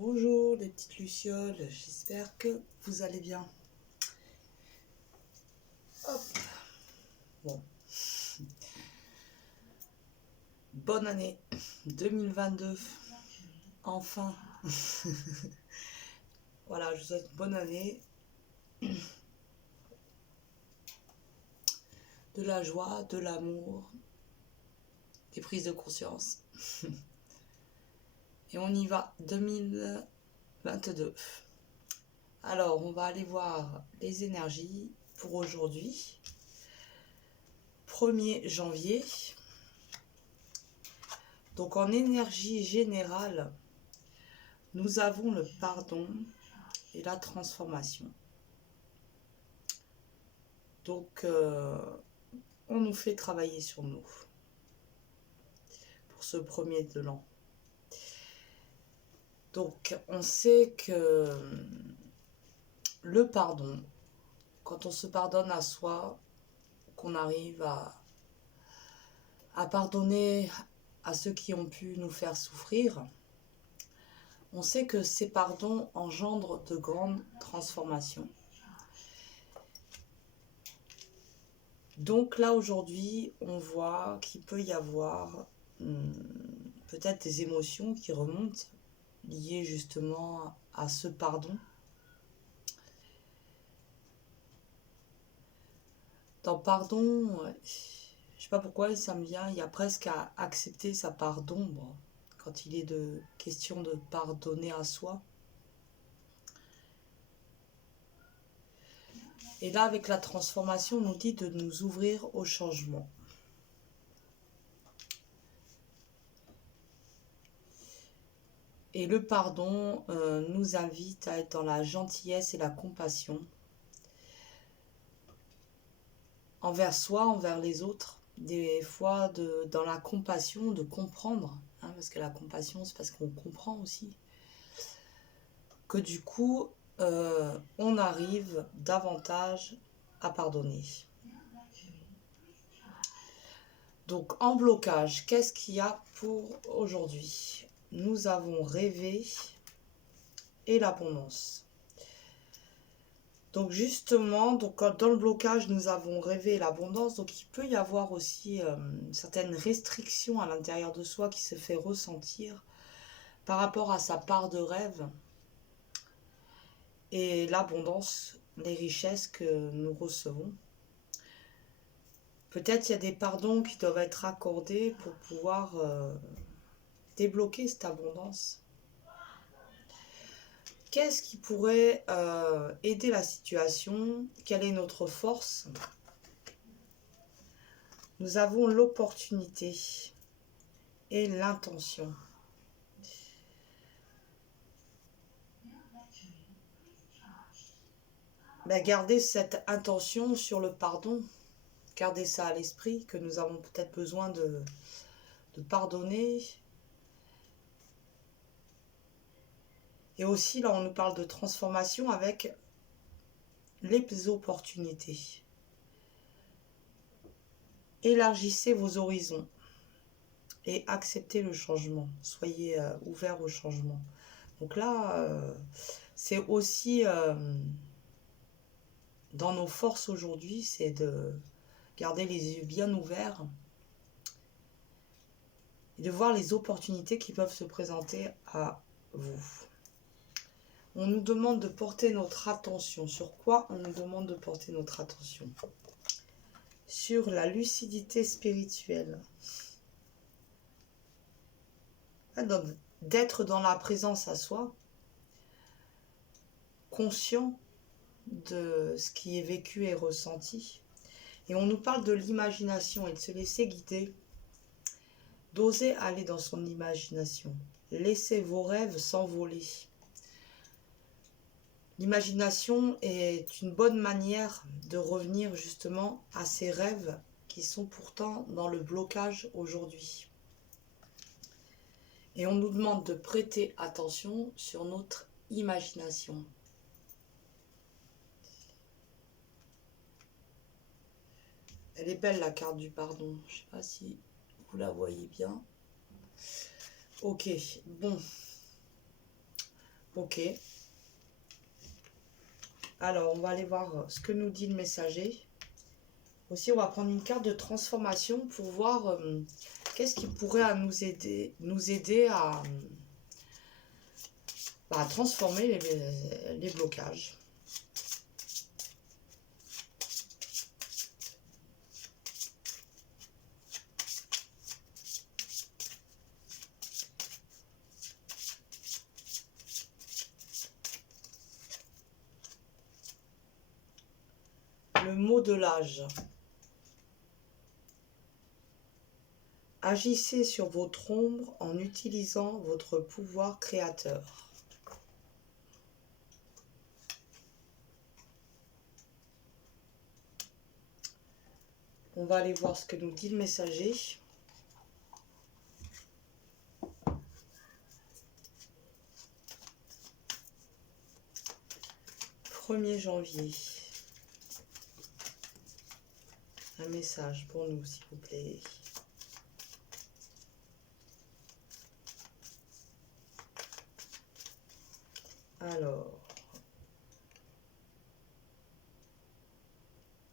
Bonjour les petites lucioles, j'espère que vous allez bien. Hop. Bon. Bonne année 2022. Enfin. Voilà, je vous souhaite une bonne année. De la joie, de l'amour, des prises de conscience. Et on y va, 2022. Alors, on va aller voir les énergies pour aujourd'hui. 1er janvier. Donc, en énergie générale, nous avons le pardon et la transformation. Donc, on nous fait travailler sur nous pour ce premier de l'an. Donc, on sait que le pardon, quand on se pardonne à soi, qu'on arrive à pardonner à ceux qui ont pu nous faire souffrir, on sait que ces pardons engendrent de grandes transformations. Donc là, aujourd'hui, on voit qu'il peut y avoir peut-être des émotions qui remontent liées justement à ce pardon. Dans pardon, je sais pas pourquoi ça me vient, il y a presque à accepter sa part d'ombre quand il est de question de pardonner à soi. Et là, avec la transformation, on nous dit de nous ouvrir au changement. Et le pardon nous invite à être dans la gentillesse et la compassion envers soi, envers les autres. Des fois, dans la compassion, de comprendre, parce que la compassion, c'est parce qu'on comprend aussi, que du coup, on arrive davantage à pardonner. Donc, en blocage, qu'est-ce qu'il y a pour aujourd'hui? Nous avons rêvé et l'abondance. Donc justement, dans le blocage, nous avons rêvé l'abondance. Donc il peut y avoir aussi certaines restrictions à l'intérieur de soi qui se fait ressentir par rapport à sa part de rêve et l'abondance, les richesses que nous recevons. Peut-être il y a des pardons qui doivent être accordés pour pouvoir débloquer cette abondance. Qu'est-ce qui pourrait aider la situation? Quelle est notre force? Nous avons l'opportunité et l'intention. Gardez cette intention sur le pardon. Gardez ça à l'esprit, que nous avons peut-être besoin de pardonner. Et aussi, là, on nous parle de transformation avec les opportunités. Élargissez vos horizons et acceptez le changement. Soyez ouverts au changement. Donc là, c'est aussi dans nos forces aujourd'hui, c'est de garder les yeux bien ouverts et de voir les opportunités qui peuvent se présenter à vous. On nous demande de porter notre attention. Sur quoi on nous demande de porter notre attention? Sur la lucidité spirituelle. D'être dans la présence à soi, conscient de ce qui est vécu et ressenti. Et on nous parle de l'imagination et de se laisser guider, d'oser aller dans son imagination. Laissez vos rêves s'envoler. L'imagination est une bonne manière de revenir justement à ces rêves qui sont pourtant dans le blocage aujourd'hui. Et on nous demande de prêter attention sur notre imagination. Elle est belle la carte du pardon. Je ne sais pas si vous la voyez bien. Ok, bon. Ok. Alors, on va aller voir ce que nous dit le messager. Aussi, on va prendre une carte de transformation pour voir qu'est-ce qui pourrait nous aider à transformer les blocages. Le mot de l'âge. Agissez sur votre ombre en utilisant votre pouvoir créateur. On va aller voir ce que nous dit le messager. « 1er janvier. Un message pour nous, s'il vous plaît. Alors,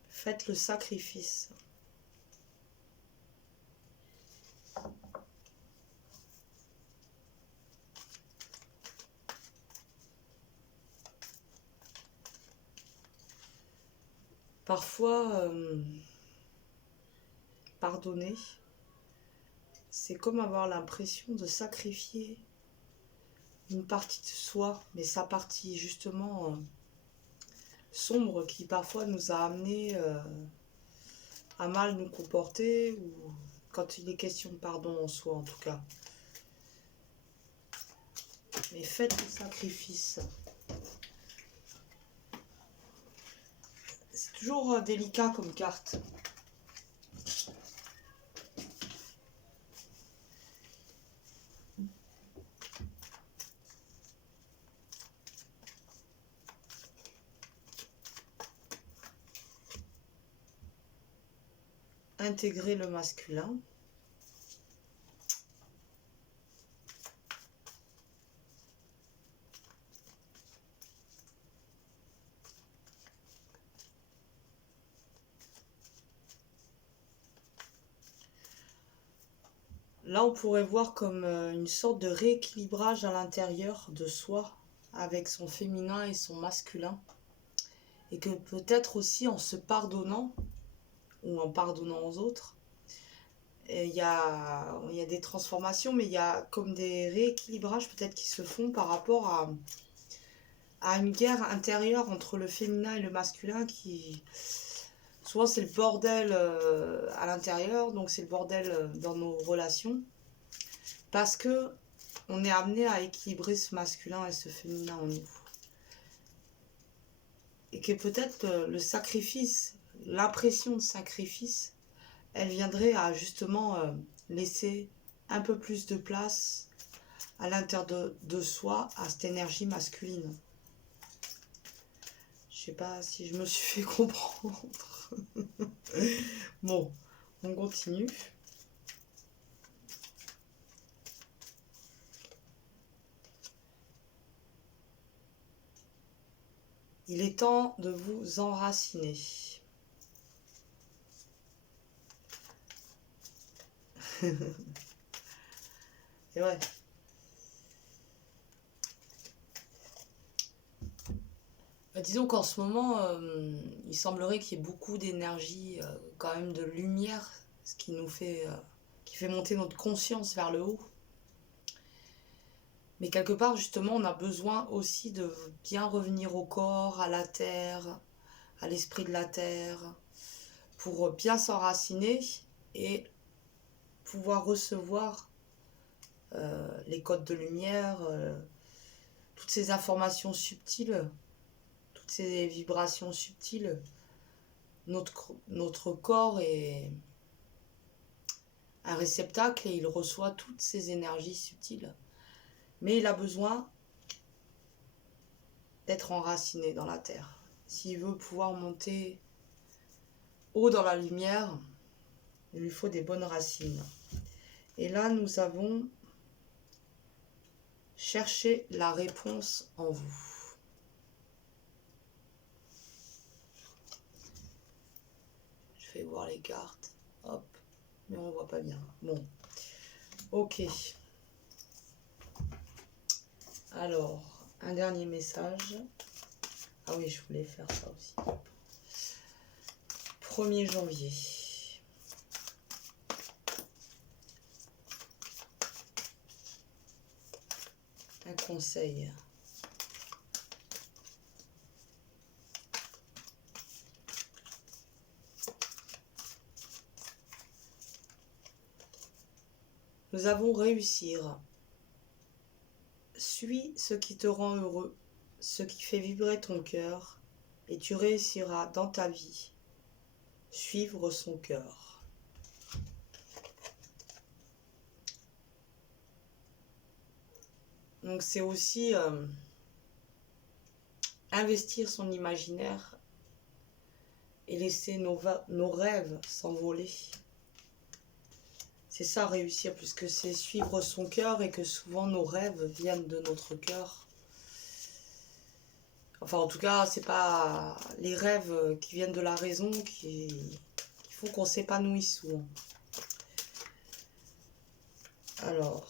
faites le sacrifice. Parfois, pardonner, c'est comme avoir l'impression de sacrifier une partie de soi, mais sa partie justement sombre qui parfois nous a amené à mal nous comporter, ou quand il est question de pardon en soi en tout cas. Mais faites le sacrifice. C'est toujours délicat comme carte. Intégrer le masculin. Là, on pourrait voir comme une sorte de rééquilibrage à l'intérieur de soi avec son féminin et son masculin. Et que peut-être aussi en se pardonnant ou en pardonnant aux autres, il y a des transformations, mais il y a comme des rééquilibrages peut-être qui se font par rapport à une guerre intérieure entre le féminin et le masculin qui... Soit c'est le bordel à l'intérieur, donc c'est le bordel dans nos relations, parce que on est amené à équilibrer ce masculin et ce féminin en nous. Et que peut-être le sacrifice, l'impression de sacrifice, elle viendrait à justement laisser un peu plus de place à l'intérieur de soi, à cette énergie masculine. Je sais pas si je me suis fait comprendre. Bon, on continue. Il est temps de vous enraciner. Et ouais. Disons qu'en ce moment, il semblerait qu'il y ait beaucoup d'énergie, quand même de lumière, ce qui nous fait, qui fait monter notre conscience vers le haut. Mais quelque part, justement, on a besoin aussi de bien revenir au corps, à la terre, à l'esprit de la terre, pour bien s'enraciner et pouvoir recevoir les codes de lumière, toutes ces informations subtiles, toutes ces vibrations subtiles. Notre corps est un réceptacle et il reçoit toutes ces énergies subtiles. Mais il a besoin d'être enraciné dans la terre. S'il veut pouvoir monter haut dans la lumière, il lui faut des bonnes racines. Et là, nous avons cherchez la réponse en vous. Je vais voir les cartes. Hop. Mais on voit pas bien. Bon. Ok. Alors, un dernier message. Ah oui, je voulais faire ça aussi. 1er janvier. Un conseil. Nous avons réussir. Suis ce qui te rend heureux, ce qui fait vibrer ton cœur, et tu réussiras dans ta vie. Suivre son cœur. Donc c'est aussi investir son imaginaire et laisser nos rêves s'envoler. C'est ça réussir, puisque c'est suivre son cœur et que souvent nos rêves viennent de notre cœur. Enfin, en tout cas, c'est pas les rêves qui viennent de la raison qui font qu'on s'épanouisse souvent. Alors,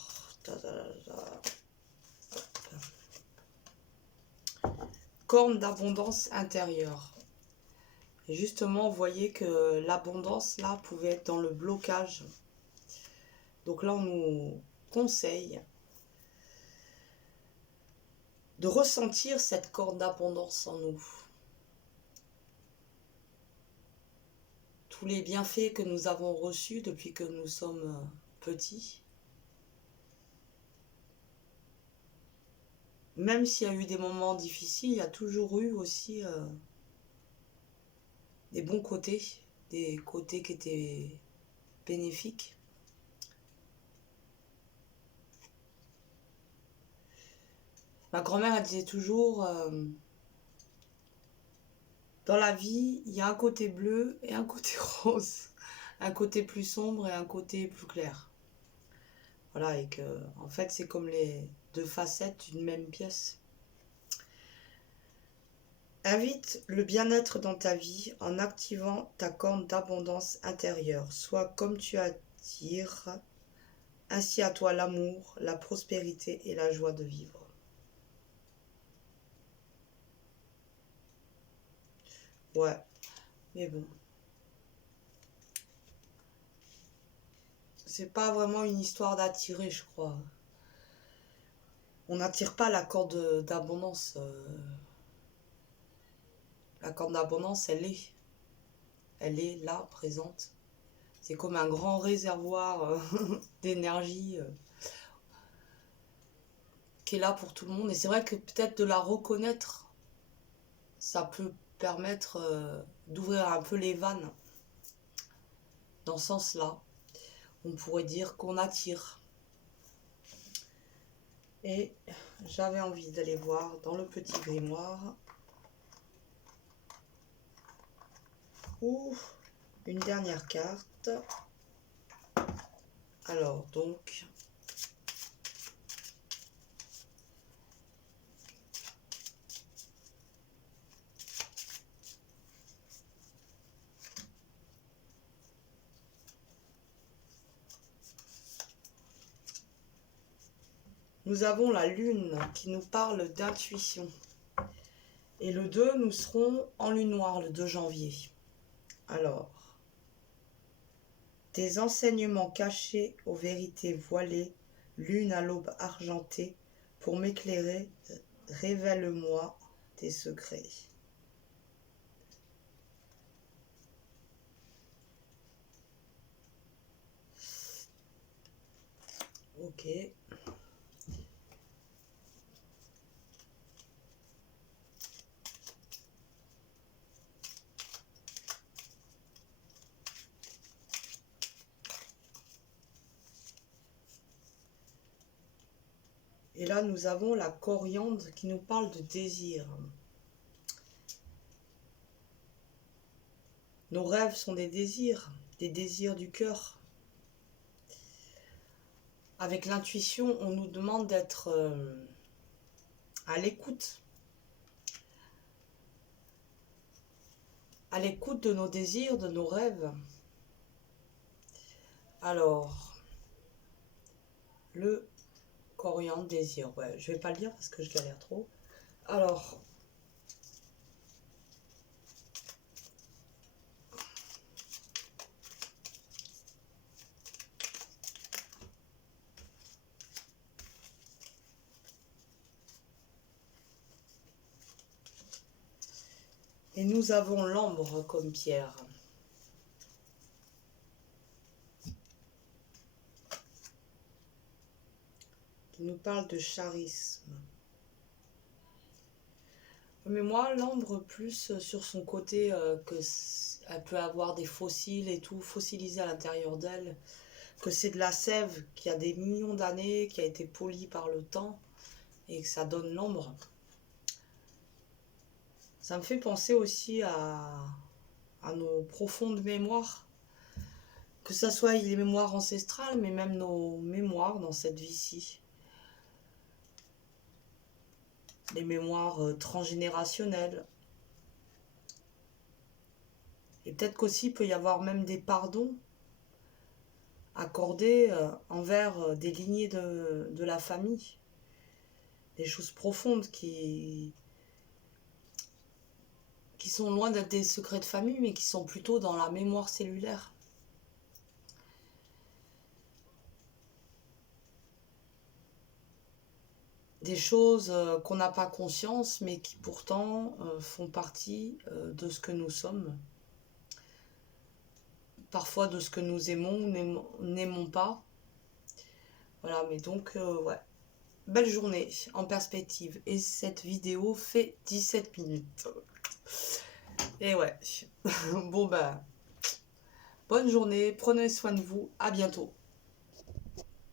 corne d'abondance intérieure. Et justement, vous voyez que l'abondance, là, pouvait être dans le blocage. Donc là, on nous conseille de ressentir cette corne d'abondance en nous. Tous les bienfaits que nous avons reçus depuis que nous sommes petits. Même s'il y a eu des moments difficiles, il y a toujours eu aussi des bons côtés, des côtés qui étaient bénéfiques. Ma grand-mère, elle disait toujours, dans la vie, il y a un côté bleu et un côté rose, un côté plus sombre et un côté plus clair. Voilà, et que, en fait, c'est comme les deux facettes d'une même pièce. Invite le bien-être dans ta vie en activant ta corne d'abondance intérieure. Sois comme tu attires, ainsi à toi l'amour, la prospérité et la joie de vivre. Ouais, mais bon. C'est pas vraiment une histoire d'attirer, je crois. On n'attire pas la corde d'abondance. La corde d'abondance, elle est. Elle est là, présente. C'est comme un grand réservoir d'énergie qui est là pour tout le monde. Et c'est vrai que peut-être de la reconnaître, ça peut permettre d'ouvrir un peu les vannes. Dans ce sens-là, on pourrait dire qu'on attire. Et j'avais envie d'aller voir dans le petit grimoire ou une dernière carte. Alors, donc, nous avons la lune qui nous parle d'intuition. Et le 2, nous serons en lune noire le 2 janvier. Alors, des enseignements cachés aux vérités voilées, lune à l'aube argentée, pour m'éclairer, révèle-moi tes secrets. Ok. Et là, nous avons la coriandre qui nous parle de désir. Nos rêves sont des désirs du cœur. avec l'intuition, on nous demande d'être à l'écoute de nos désirs, de nos rêves. Alors, le coriandre désir, ouais, je vais pas le dire parce que je galère trop. Alors, et nous avons l'ambre comme pierre. Qui nous parle de charisme. Mais moi, l'ambre, plus sur son côté elle peut avoir des fossiles et tout, fossilisé à l'intérieur d'elle, que c'est de la sève qui a des millions d'années, qui a été polie par le temps, et que ça donne l'ambre. Ça me fait penser aussi à nos profondes mémoires, que ce soit les mémoires ancestrales, mais même nos mémoires dans cette vie-ci. Les mémoires transgénérationnelles. Et peut-être qu'aussi il peut y avoir même des pardons accordés envers des lignées de la famille. Des choses profondes qui sont loin d'être des secrets de famille, mais qui sont plutôt dans la mémoire cellulaire. Des choses qu'on n'a pas conscience, mais qui pourtant font partie de ce que nous sommes. Parfois de ce que nous aimons ou n'aimons pas. Voilà, mais donc, ouais. Belle journée en perspective. Et cette vidéo fait 17 minutes. Et ouais. Bon, bah, bonne journée, prenez soin de vous, à bientôt.